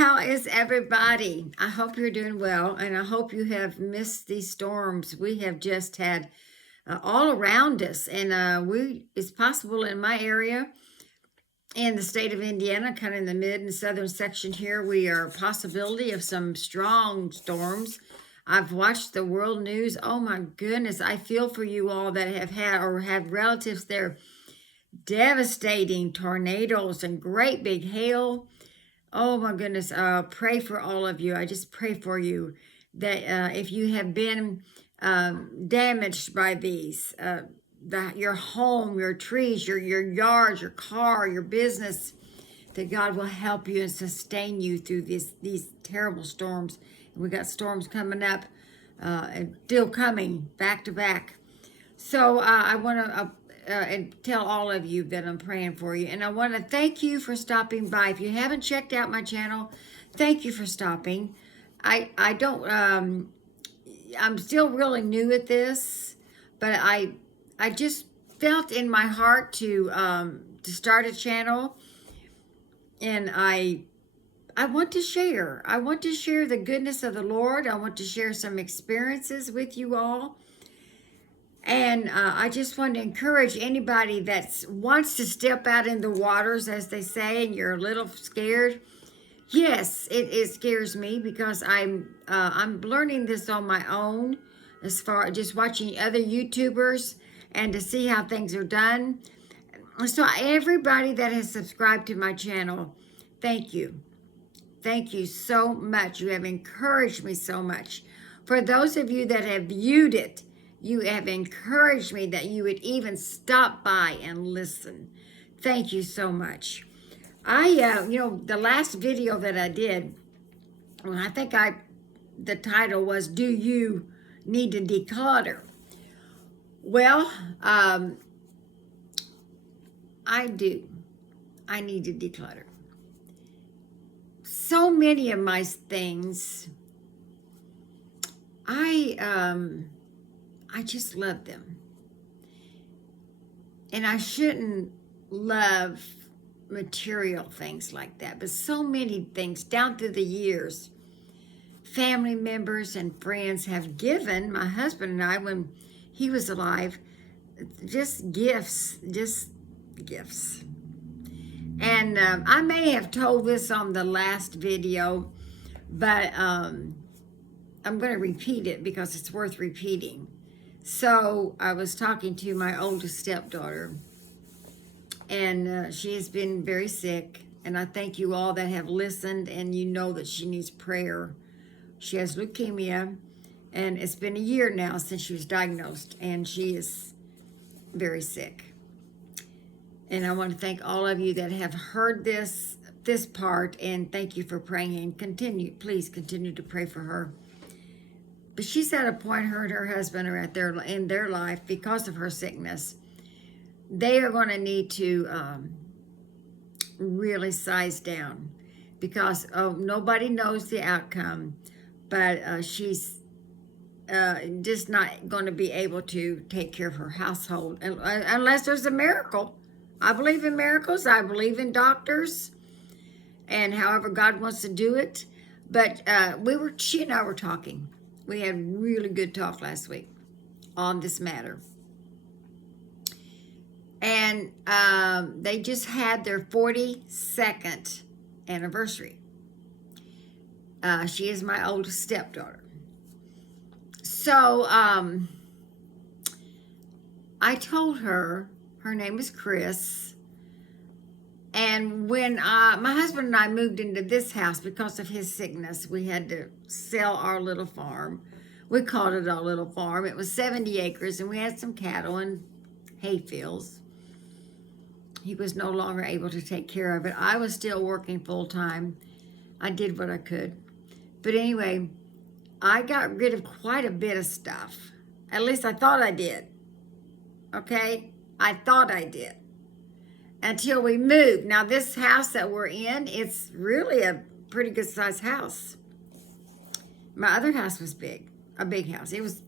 How is everybody? I hope you're doing well, and I hope you have missed these storms we have just had all around us. And it's possible in my area, in the state of Indiana, kind of in the mid and southern section here, we are a possibility of some strong storms. I've watched the world news. Oh my goodness, I feel for you all that have had or have relatives there. Devastating tornadoes and great big hail. Oh my goodness, pray for all of you. I just pray for you that if you have been damaged by these, your home, your trees, your yards, your car, your business, that God will help you and sustain you through these terrible storms. And we got storms coming up and still coming back to back. So I want to and tell all of you that I'm praying for you. And I want to thank you for stopping by. If you haven't checked out my channel, thank you for stopping. I don't, I'm still really new at this, but I just felt in my heart to start a channel, and I want to share. I want to share the goodness of the Lord. I want to share some experiences with you all. And I just want to encourage anybody that wants to step out in the waters, as they say, and you're a little scared. Yes, it scares me because I'm learning this on my own, as far as just watching other YouTubers and to see how things are done. So everybody that has subscribed to my channel, thank you. Thank you so much. You have encouraged me so much. For those of you that have viewed it, you have encouraged me that you would even stop by and listen. Thank you so much. The last video that I did, I think the title was, Do You Need to Declutter? Well, I do. I need to declutter. So many of my things, I just love them. And I shouldn't love material things like that, but so many things down through the years, family members and friends have given my husband and I, when he was alive, just gifts. And I may have told this on the last video, but I'm going to repeat it because it's worth repeating. So I was talking to my oldest stepdaughter, and she has been very sick. And I thank you all that have listened, and you know that she needs prayer. She has leukemia, and it's been a year now since she was diagnosed, and she is very sick. And I want to thank all of you that have heard this part, and thank you for praying, and please continue to pray for her. But she's at a point, her and her husband are in their life, because of her sickness, they are going to need to really size down, because nobody knows the outcome, but she's just not going to be able to take care of her household unless there's a miracle. I believe in miracles. I believe in doctors, and however God wants to do it. But she and I were talking. We had really good talk last week on this matter. And they just had their 42nd anniversary. She is my oldest stepdaughter. So I told her name is Chris. And when my husband and I moved into this house because of his sickness, we had to sell our little farm. We called it our little farm. It was 70 acres, and we had some cattle and hay fields. He was no longer able to take care of it. I was still working full time. I did what I could. But anyway, I got rid of quite a bit of stuff. At least I thought I did. Okay? I thought I did. Until we moved. Now, this house that we're in, it's really a pretty good sized house. My other house was big, a big house. It was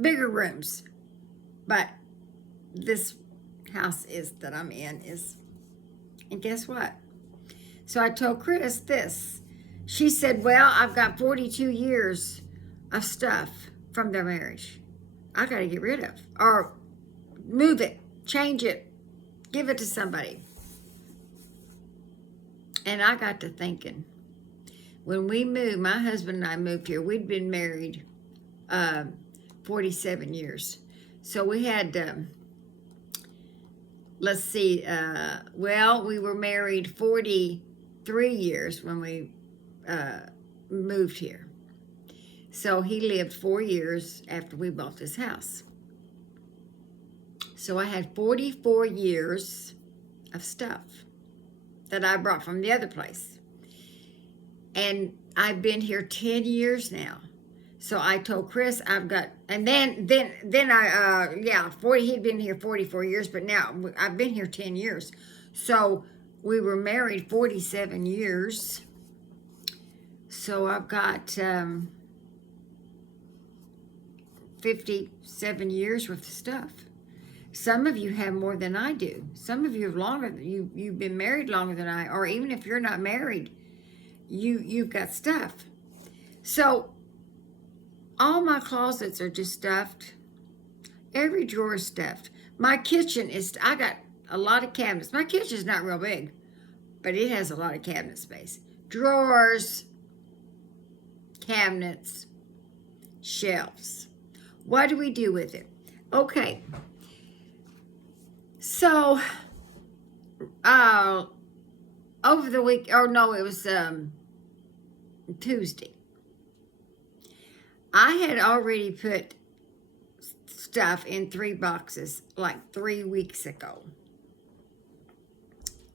bigger rooms. But this house that I'm in is, and guess what? So I told Chris this. She said, well, I've got 42 years of stuff from their marriage I got to get rid of, or move it, change it, give it to somebody. And I got to thinking, when we moved, my husband and I moved here, we'd been married 47 years. So we had, let's see, well, we were married 43 years when we moved here. So he lived 4 years after we bought this house. So I had 44 years of stuff that I brought from the other place. And I've been here 10 years now. So I told Chris I've got, and then I, 40, he'd been here 44 years, but now I've been here 10 years. So we were married 47 years. So I've got 57 years worth of stuff. Some of you have more than I do. Some of you have longer, you've been married longer than I, or even if you're not married, you've got stuff. So all my closets are just stuffed. Every drawer is stuffed. My kitchen is, I got a lot of cabinets. My kitchen's not real big, but it has a lot of cabinet space. Drawers, cabinets, shelves. What do we do with it? Okay. So, over the week, or no, it was Tuesday. I had already put stuff in 3 boxes like 3 weeks ago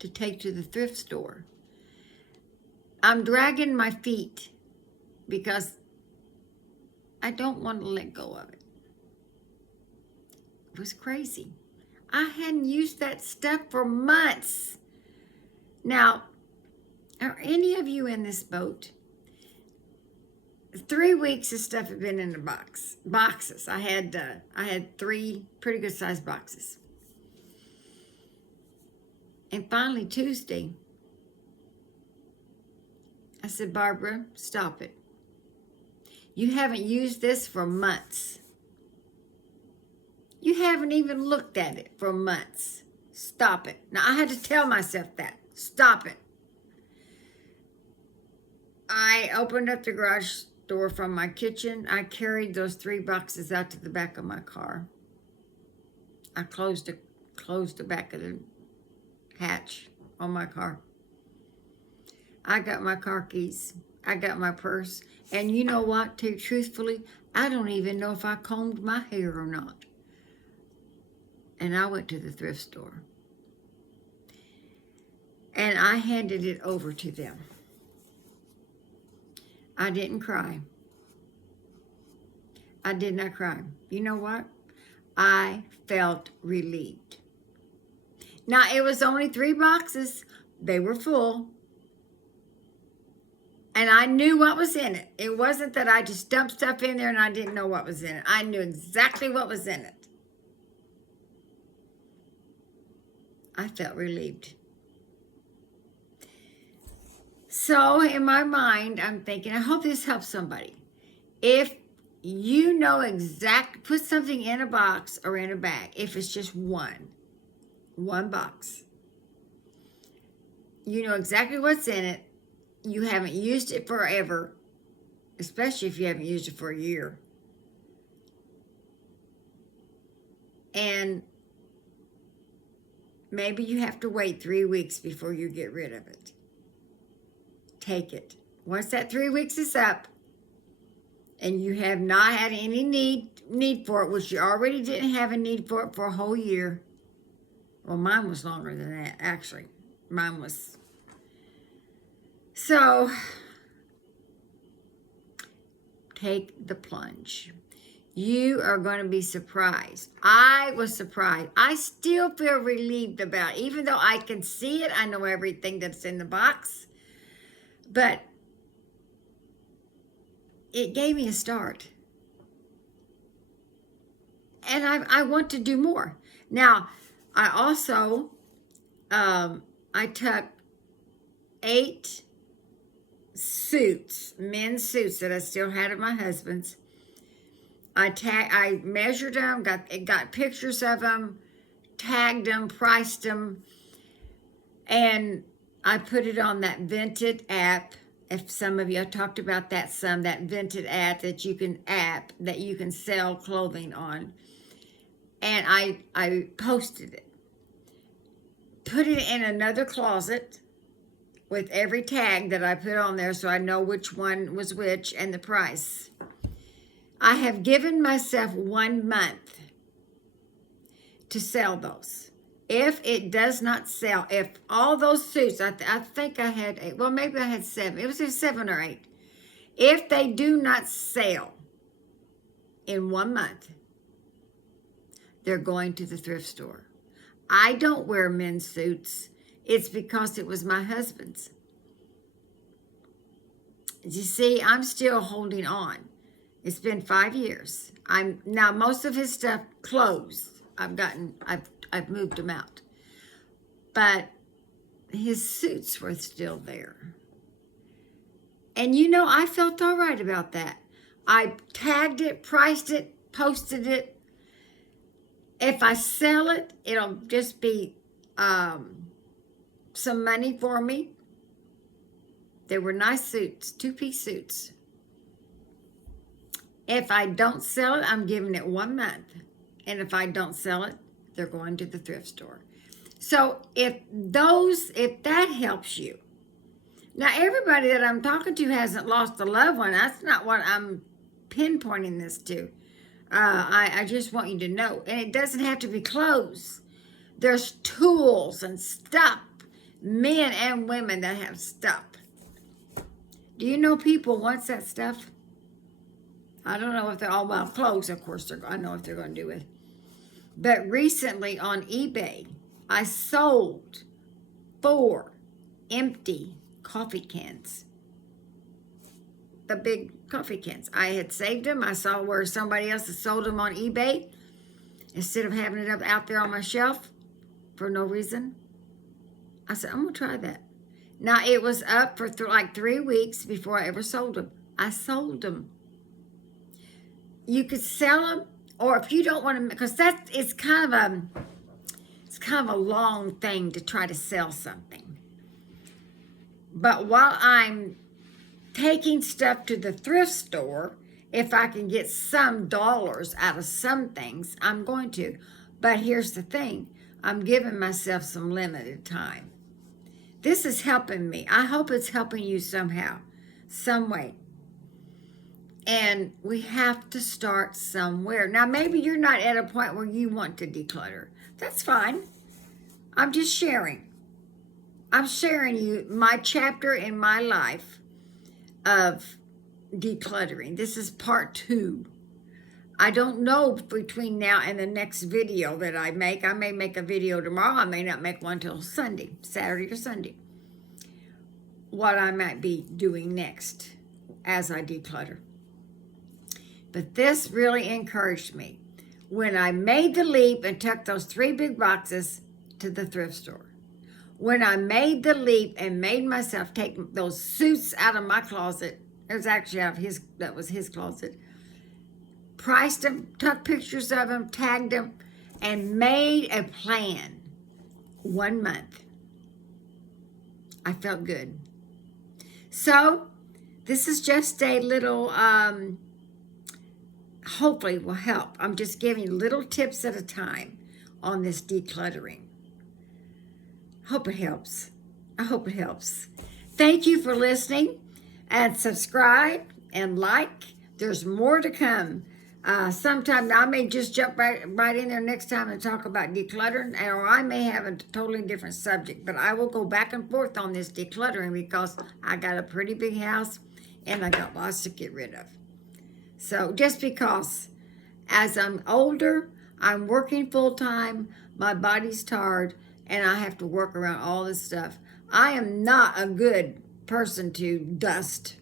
to take to the thrift store. I'm dragging my feet because I don't want to let go of it. It was crazy. I hadn't used that stuff for months. Now, are any of you in this boat? 3 weeks of stuff had been in the boxes. I had 3 pretty good sized boxes. And finally Tuesday, I said, Barbara, stop it. You haven't used this for months. You haven't even looked at it for months. Stop it. Now, I had to tell myself that. Stop it. I opened up the garage door from my kitchen. I carried those 3 boxes out to the back of my car. I closed the back of the hatch on my car. I got my car keys. I got my purse. And you know what? Truthfully, I don't even know if I combed my hair or not. And I went to the thrift store. And I handed it over to them. I didn't cry. I did not cry. You know what? I felt relieved. Now, it was only 3 boxes. They were full. And I knew what was in it. It wasn't that I just dumped stuff in there and I didn't know what was in it. I knew exactly what was in it. I felt relieved. So in my mind, I'm thinking, I hope this helps somebody. If you know put something in a box or in a bag, if it's just one box. You know exactly what's in it. You haven't used it forever, especially if you haven't used it for a year. And maybe you have to wait 3 weeks before you get rid of it. Take it. Once that 3 weeks is up and you have not had any need for it, which you already didn't have a need for it for a whole year. Well, mine was longer than that, actually. Mine was. So, take the plunge. You are going to be surprised. I was surprised. I still feel relieved about it. Even though I can see it, I know everything that's in the box. But it gave me a start. And I want to do more. Now, I also, I took 8 suits, men's suits that I still had of my husband's. I measured them, got pictures of them, tagged them, priced them, and I put it on that Vinted app. If some of you, I talked about that some, that Vinted app that you can sell clothing on. And I posted it. Put it in another closet with every tag that I put on there so I know which one was which and the price. I have given myself 1 month to sell those. If it does not sell, if all those suits, I think I had 8, well, maybe I had 7. It was either 7 or 8. If they do not sell in 1 month, they're going to the thrift store. I don't wear men's suits. It's because it was my husband's. You see, I'm still holding on. It's been 5 years. Now most of his stuff closed. I've moved him out. But his suits were still there. And I felt all right about that. I tagged it, priced it, posted it. If I sell it, it'll just be some money for me. They were nice suits, 2-piece suits. If I don't sell it, I'm giving it 1 month. And if I don't sell it, they're going to the thrift store. So if that helps you. Now, everybody that I'm talking to hasn't lost a loved one. That's not what I'm pinpointing this to. I just want you to know. And it doesn't have to be clothes. There's tools and stuff. Men and women that have stuff. Do you know people wants that stuff? I don't know if they're all about clothes. Of course, I know if they're going to do it. But recently on eBay, I sold 4 empty coffee cans. The big coffee cans. I had saved them. I saw where somebody else had sold them on eBay. Instead of having it up out there on my shelf for no reason, I said, I'm going to try that. Now, it was up for like 3 weeks before I ever sold them. I sold them. You could sell them, or if you don't want to, because it's kind of a long thing to try to sell something. But while I'm taking stuff to the thrift store, if I can get some dollars out of some things, I'm going to. But here's the thing. I'm giving myself some limited time. This is helping me. I hope it's helping you somehow, some way. And we have to start somewhere. Now, maybe you're not at a point where you want to declutter. That's fine. I'm just sharing. I'm sharing you my chapter in my life of decluttering. This is part 2. I don't know between now and the next video that I make. I may make a video tomorrow. I may not make one till Sunday, Saturday or Sunday. What I might be doing next as I declutter. But this really encouraged me when I made the leap and took those 3 big boxes to the thrift store. When I made the leap and made myself take those suits out of my closet, it was actually that was his closet, priced them, took pictures of them, tagged them, and made a plan. 1 month. I felt good. So, this is just a little, hopefully will help. I'm just giving little tips at a time on this decluttering. Hope it helps. I hope it helps. Thank you for listening, and subscribe and like. There's more to come. Sometime I may just jump right in there next time and talk about decluttering, or I may have a totally different subject, but I will go back and forth on this decluttering because I got a pretty big house and I got lots to get rid of. So just because as I'm older, I'm working full time, my body's tired, and I have to work around all this stuff. I am not a good person to dust.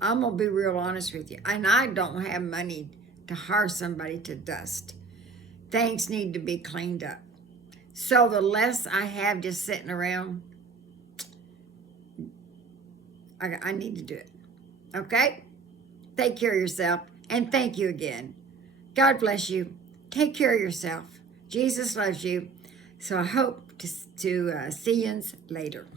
I'm going to be real honest with you. And I don't have money to hire somebody to dust. Things need to be cleaned up. So the less I have just sitting around, I need to do it. Okay? Take care of yourself. And thank you again. God bless you. Take care of yourself. Jesus loves you. So I hope to see you later.